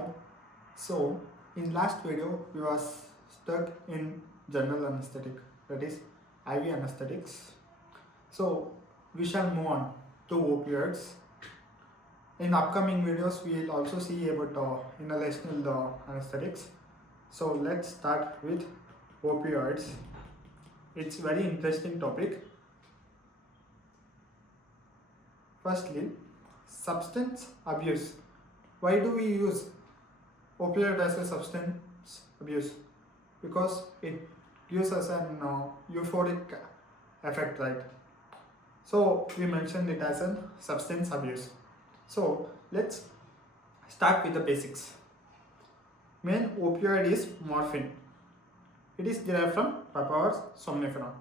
subscribe. So in last video we was stuck in general anesthetic, that is IV anesthetics. So we shall move on to opioids. In upcoming videos we will also see about inhalational anesthetics. So let's start with opioids. It's very interesting topic. Firstly, substance abuse. Why do we use opioid as a substance abuse? Because it gives us an euphoric effect, right? So we mentioned it as a substance abuse. So let's start with the basics. Main opioid is morphine. It is derived from papaver somniferum.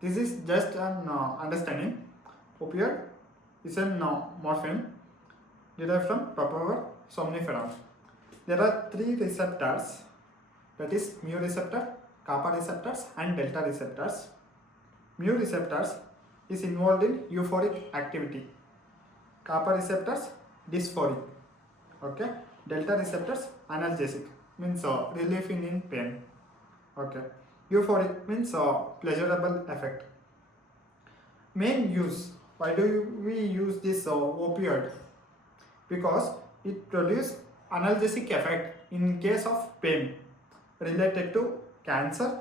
This is just an understanding. Opioid is a morphine derived from papaver somniferum. There are three receptors, that is mu receptor, kappa receptors and delta receptors. Mu receptors is involved in euphoric activity. Kappa receptors dysphoric. Okay. Delta receptors analgesic, means relief in pain. Okay. Euphoric means pleasurable effect. Main use. Why do we use this opioid? Because it produces analgesic effect in case of pain related to cancer,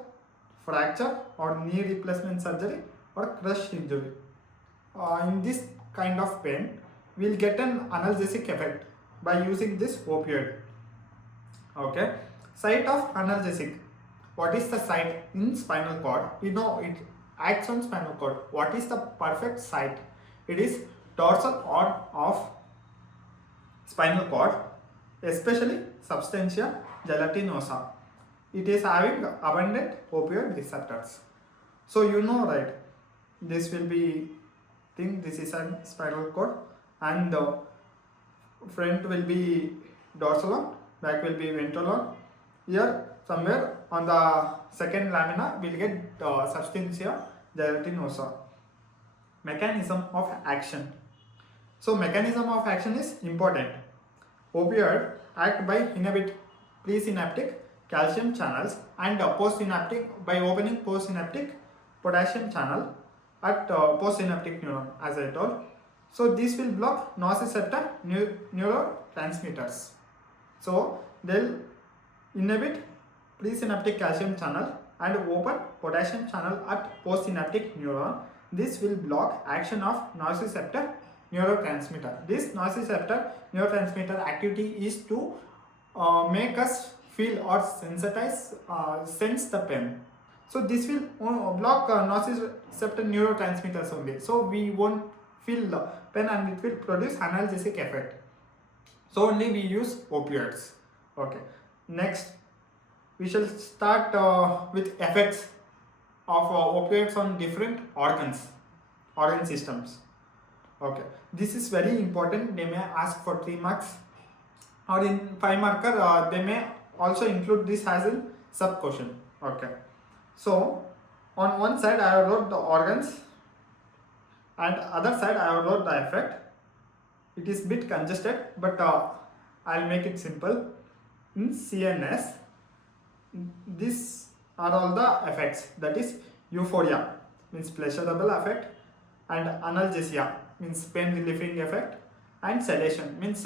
fracture or knee replacement surgery or crush injury. In this kind of pain, we will get an analgesic effect by using this opioid. Okay. Site of analgesic. What is the site in spinal cord? We know it acts on spinal cord. What is the perfect site? It is dorsal horn of spinal cord, especially substantia gelatinosa. It is having abundant opioid receptors. So you know, right? This will be this is a spinal cord, and the front will be dorsal horn, back will be ventral horn. Here somewhere on the second lamina we will get substantia gelatinosa. Mechanism of action. So mechanism of action is important. Opioid act by inhibit presynaptic calcium channels and postsynaptic by opening postsynaptic potassium channel at postsynaptic neuron, as I told. So this will block nociceptor neurotransmitters. So they'll inhibit presynaptic calcium channel and open potassium channel at postsynaptic neuron. This will block action of nociceptor neurotransmitter. This nociceptor neurotransmitter activity is to make us feel or sensitize, sense the pain. So this will block nociceptor neurotransmitters only. So we won't feel the pain and it will produce analgesic effect. So only we use opioids. Okay. Next, we shall start with effects of opioids on different organ systems. Okay, this is very important. They may ask for 3 marks, or in 5 marker they may also include this as a sub question. Okay, so on one side I have wrote the organs and other side I have wrote the effect. It is bit congested, but I'll make it simple. In CNS, these are all the effects, that is euphoria means pleasurable effect, and analgesia means pain relieving effect, and sedation means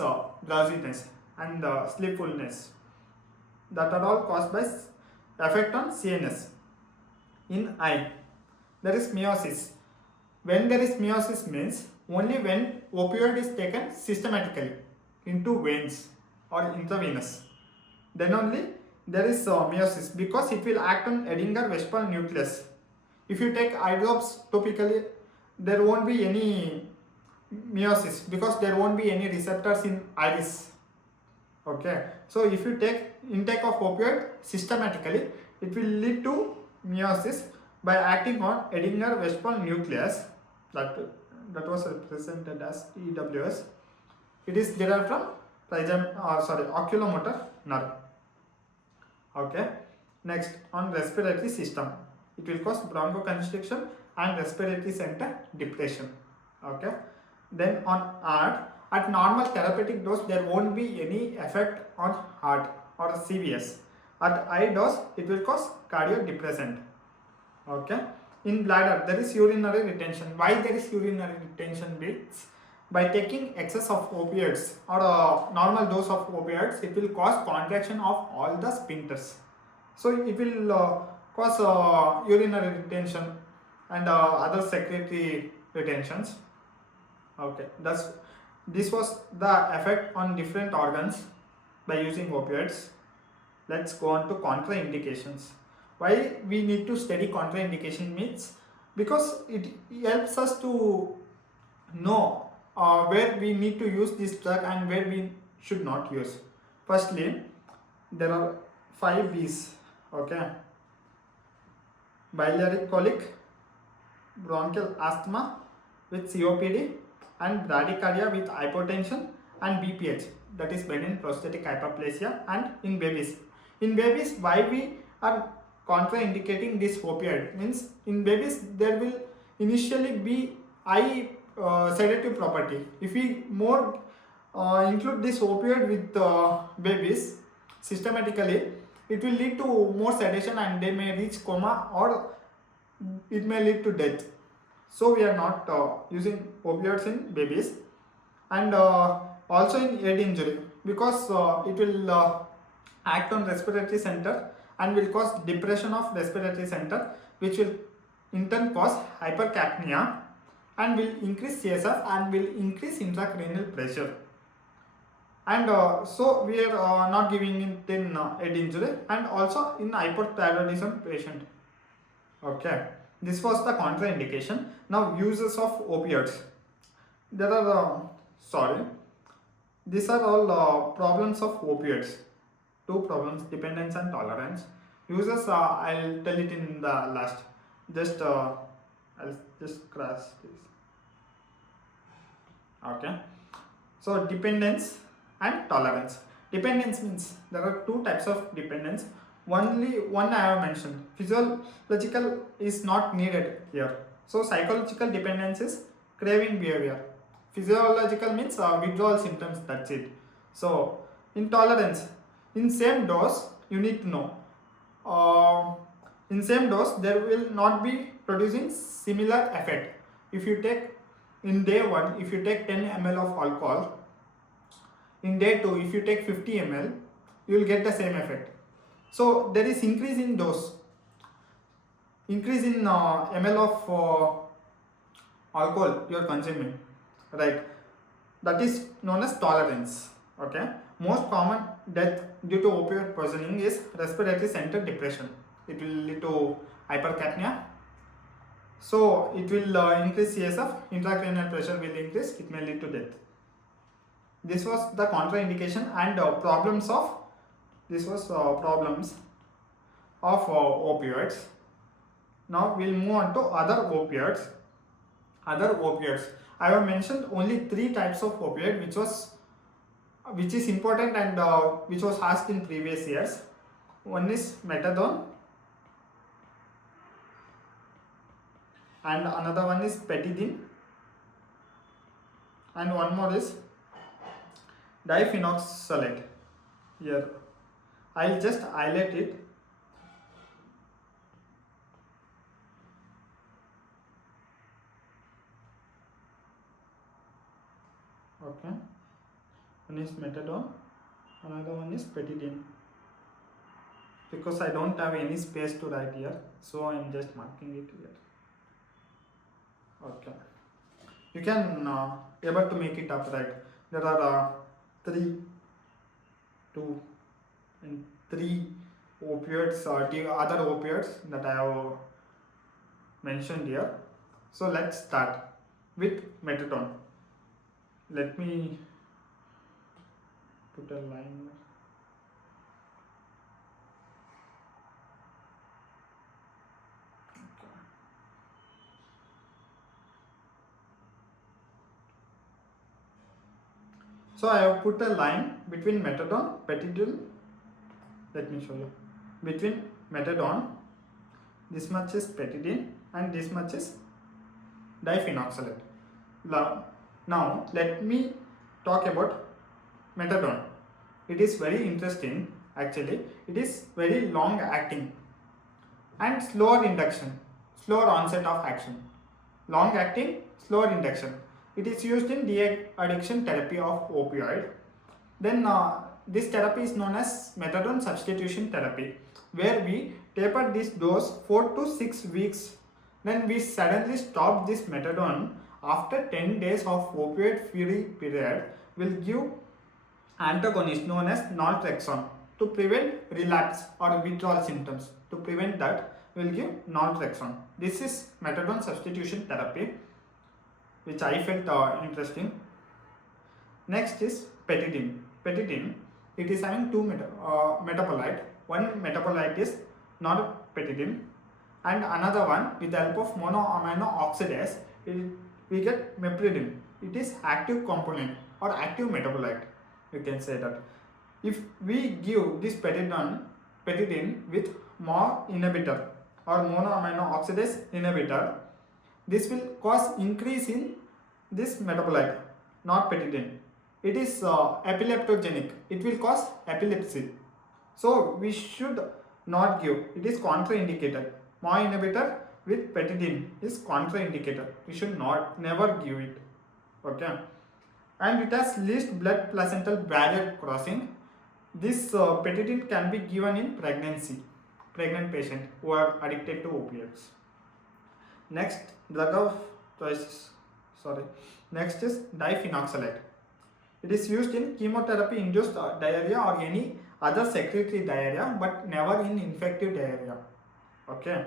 drowsiness and sleepfulness. That are all caused by effect on CNS. In eye, there is meiosis. When there is meiosis means only when opioid is taken systematically into veins or intravenous, then only there is meiosis, because it will act on Edinger-Westphal nucleus. If you take eye drops topically, there won't be any meiosis because there won't be any receptors in iris. Okay, so if you take intake of opioid systematically, it will lead to meiosis by acting on Edinger-Westphal nucleus, that was represented as EWS. It is derived from oculomotor nerve. Okay, next, on respiratory system, it will cause bronchoconstriction and respiratory center depression. Okay, then on heart, at normal therapeutic dose there won't be any effect on heart or CVS. At high dose it will cause cardiodepressant. Okay. In bladder there is urinary retention. Why there is urinary retention? Means by taking excess of opioids or a normal dose of opioids, it will cause contraction of all the sphincters. So it will cause urinary retention and other secretory retentions. Okay, this was the effect on different organs by using opioids. Let's go on to contraindications. Why we need to study contraindication means because it helps us to know where we need to use this drug and where we should not use. Firstly, there are 5 B's. Okay, biliary colic, bronchial asthma with COPD, and bradycardia with hypotension, and BPH, that is benign prostatic hyperplasia, and in babies. In babies, why we are contraindicating this opioid means in babies there will initially be high sedative property. If we more include this opioid with babies systematically, it will lead to more sedation and they may reach coma or it may lead to death. So we are not using opioids in babies. And also in head injury, because it will act on respiratory center and will cause depression of respiratory center, which will in turn cause hypercapnia and will increase CSF and will increase intracranial pressure. And so we are not giving it in head injury and also in hypothyroidism patient. Okay, this was the contraindication. Now uses of opioids. There are these are all problems of opioids. 2 problems: dependence and tolerance. Uses I'll tell it in the last. I'll just crash this. Okay. So dependence and tolerance. Dependence means there are 2 types of dependence. Only one I have mentioned. Physiological is not needed here. So psychological dependence is craving behavior. Physiological means withdrawal symptoms, that's it. So intolerance, in same dose you need to know. In same dose there will not be producing similar effect. If you take in day 1, if you take 10 ml of alcohol, in day 2 if you take 50 ml, you will get the same effect. So there is increase in dose, increase in ml of alcohol you are consuming, right? That is known as tolerance. Okay. Most common death due to opioid poisoning is respiratory center depression. It will lead to hypercapnia. So it will increase CSF, intracranial pressure will increase, it may lead to death. This was the contraindication and problems of opioids. Now we'll move on to other opioids. I have mentioned only 3 types of opioid which is important and which was asked in previous years. One is methadone and another one is petidine and one more is diphenoxylate. Here I'll just highlight it. Okay, one is methadone, another one is petidine. Because I don't have any space to write here, so I am just marking it here. Okay, you can able to make it up, right? There are 3 opioids, other opioids that I have mentioned here. So let's start with methadone. Let me put a line. So I have put a line between methadone, petidine. Let me show you. Between methadone, this much is petidine and this much is diphenoxylate. Now let me talk about methadone. It is very interesting actually. It is very long acting and slower onset of action. Long acting, slower induction. It is used in de-addiction therapy of opioid. Then this therapy is known as methadone substitution therapy, where we taper this dose 4 to 6 weeks. Then we suddenly stop this methadone after 10 days of opioid free period. Will give antagonist known as naltrexone to prevent relapse or withdrawal symptoms. To prevent that, we will give naltrexone. This is methadone substitution therapy, which I felt interesting. Next is petitine. Petitine, it is having two metabolite. One metabolite is norpetitine, and another one with the help of monoamino oxidase, we get mepridine. It is active component or active metabolite. You can say that. If we give this petitine with MOR inhibitor or monoamino oxidase inhibitor, this will cause increase in this metabolite, norpetitine. It is epileptogenic. It will cause epilepsy. So we should not give. It is contraindicated. MOR inhibitor with petitine is contraindicated. We should never give it. Okay. And it has least blood placental barrier crossing. This petitine can be given in pregnant patient who are addicted to opioids. Next, drug of choice. Next is diphenoxylate. It is used in chemotherapy-induced diarrhea or any other secretory diarrhea, but never in infective diarrhea. Okay,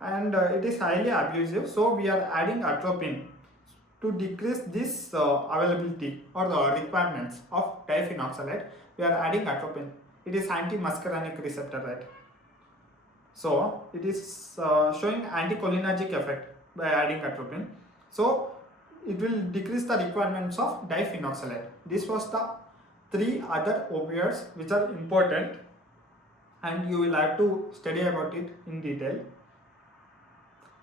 and it is highly abusive. So we are adding atropine to decrease this availability or the requirements of diphenoxylate. We are adding atropine. It is anti-muscarinic receptor, right? So it is showing anticholinergic effect by adding atropine. So it will decrease the requirements of diphenoxylate. This was the 3 other opioids which are important, and you will have to study about it in detail.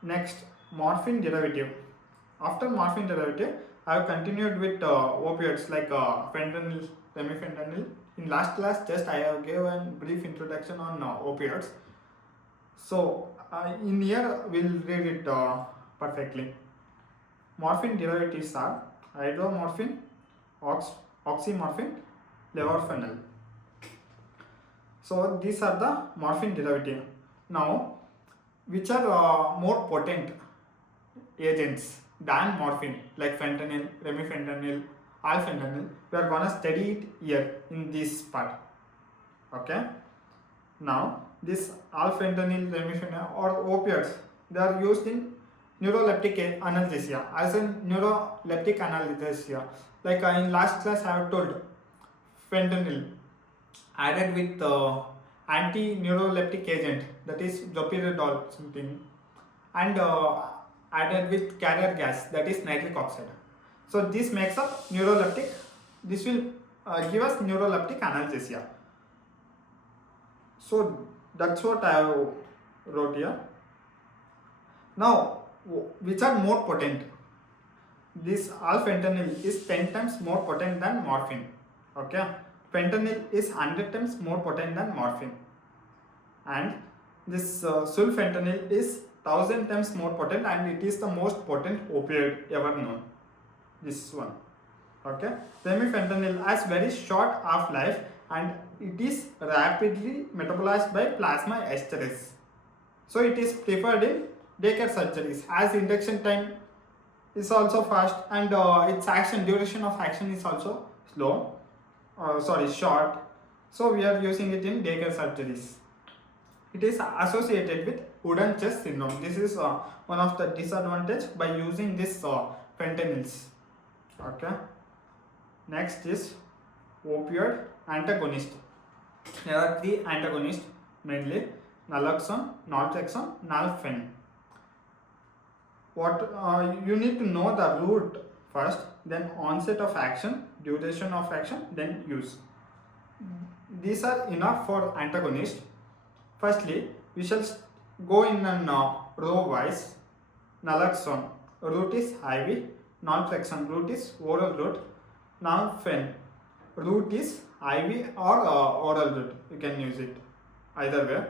Next, morphine derivative. After morphine derivative, I have continued with opioids like fentanyl, remifentanil. In last class, just I have given a brief introduction on opioids. So in here we'll read it perfectly. Morphine derivatives are hydromorphine, oxymorphine, levorphanol. So these are the morphine derivative. Now, which are more potent agents than morphine, like fentanyl, remifentanil, alfentanil? We are gonna study it here in this part. Okay. Now, this alfentanil, remifentanil, or opioids, they are used in neuroleptic analgesia. As in neuroleptic analgesia, like in last class I have told, fentanyl added with anti-neuroleptic agent, that is droperidol something, and added with carrier gas, that is nitric oxide. So this makes up neuroleptic. This will give us neuroleptic analgesia. So that's what I have wrote here. Now, which are more potent? This alfentanil is 10 times more potent than morphine. Okay, fentanyl is 100 times more potent than morphine, and this sulfentanyl is 1000 times more potent, and it is the most potent opioid ever known. This one. Okay, remifentanil has very short half-life and it is rapidly metabolized by plasma esterase. So it is preferred in daycare surgeries, as induction time is also fast, and its duration of action is also short. So we are using it in daycare surgeries. It is associated with wooden chest syndrome. This is one of the disadvantages by using this fentanyls. Okay. Next is opioid antagonist. There are 3 antagonists mainly: naloxone, naltrexone, nalfene. What you need to know the route first, then onset of action, duration of action, then use. These are enough for antagonist. Firstly, we shall go in an row wise. Naloxone route is IV, naltrexone route is oral route, naltrexone. Route is IV or oral route. You can use it either way.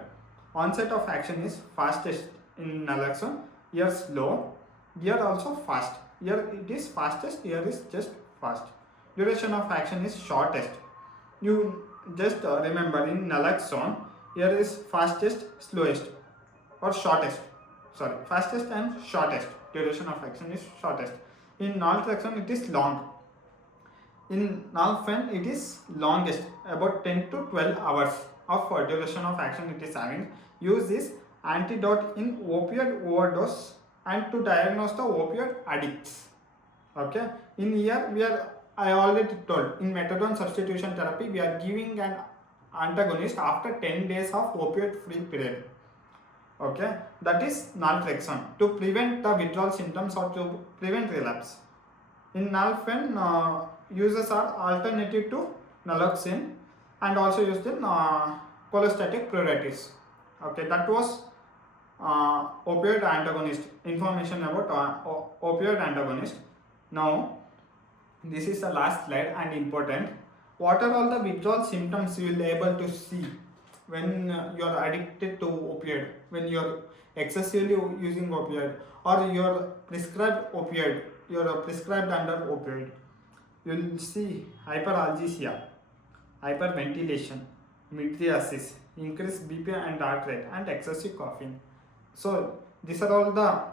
Onset of action is fastest in naloxone. Here slow. Here also fast. Here it is fastest. Here is just fast. Duration of action is shortest. You just remember in naloxone, here is fastest, slowest, or shortest. Sorry, fastest and shortest. Duration of action is shortest. In naltrexone, it is long. In naltrexone, it is longest, about 10 to 12 hours of duration of action it is having. Use this antidote in opioid overdose and to diagnose the opioid addicts. Okay. In here we are, I already told, in methadone substitution therapy we are giving an antagonist after 10 days of opioid free period. Okay, that is naltrexone to prevent the withdrawal symptoms or to prevent relapse. In naltrexone, uses are alternative to naloxone and also used in cholestatic pruritus. Okay, that was opioid antagonist, information about opioid antagonist. Now this is the last slide and important. What are all the withdrawal symptoms you will be able to see when you are addicted to opioid, when you are excessively using opioid, or you are prescribed opioid, you are prescribed under opioid? You will see hyperalgesia, hyperventilation, mydriasis, increased BP and heart rate, and excessive coughing. So these are all the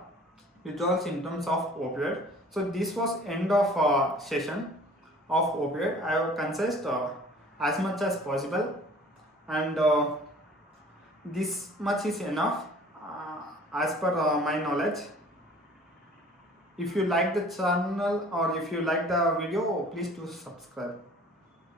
withdrawal symptoms of opioid. So this was end of session of opioid. I have concised as much as possible, and this much is enough as per my knowledge. If you like the channel or if you like the video, please do subscribe.